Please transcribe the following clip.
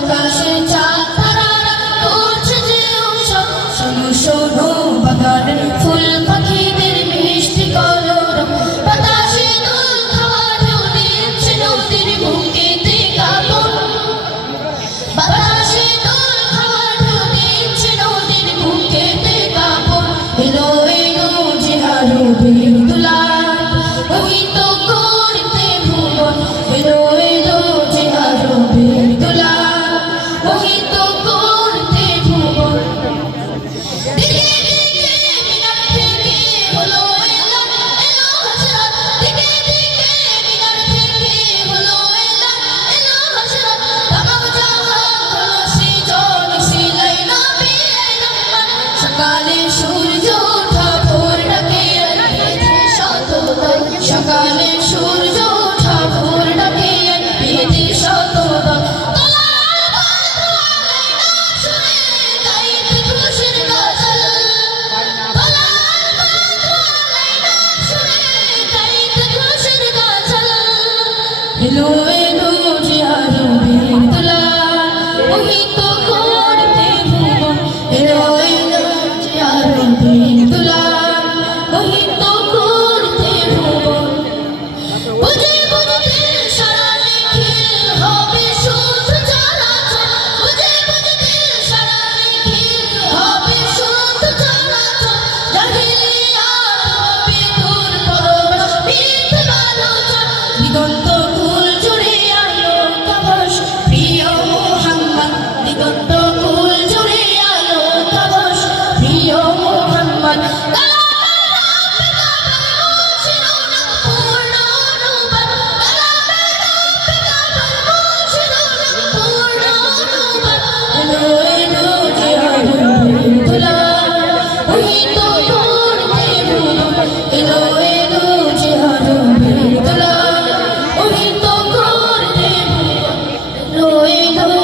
আকাশে চাঁদ তারারা করছে যে উৎসব, শোনো শোনো বাগানের ফুল পাখিদের মিষ্টি কলরব, বাতাসে দোল খাওয়া ঢেউ দিচ্ছে নদীর বুকেতে কাঁপন, বাতাসে দোল খাওয়া ঢেউ দিচ্ছে নদীর বুকেতে কাঁপন। এলো এলো যে আরবের দুলার মোহিত করতে ভুবন, এলো এলো যে আরবের দুলার মোহিত করতে ভুবন। দিকে দিকে মিনার থেকে হলো এলান, এলো হযরত, দিকে দিকে মিনার থেকে হলো এলান, এলো হযরত। তামাম জাহান হলো সৃজন, সিলাই নবী এলাম। সকালে সূর্য ওঠা ভোর ডাকে বেঁধে শতদল, সকালে সূর্য ওঠা ভোর ডাকে বেঁধে শতদল। এলো এলো যে আরবের দুলার মোহিত করতে ভুবন, এলো এলো যে আরবের দুলার মোহিত করতে ভুবন। বুঝে বুঝতে সারা নিখিল হবে শুদ্ধ চলাচল, বুঝে বুঝতে সারা নিখিল হবে শুদ্ধ চলাচল। জাহিলিয়াত হবে দূর পরবাস মিথ্যে আলোচনা, দিগন্ত কুল জুড়ে আলো তাবাস প্রিয় মুহাম্মদ, দিগন্ত কুল জুড়ে আলো তাবাস প্রিয় মুহাম্মদ। এলো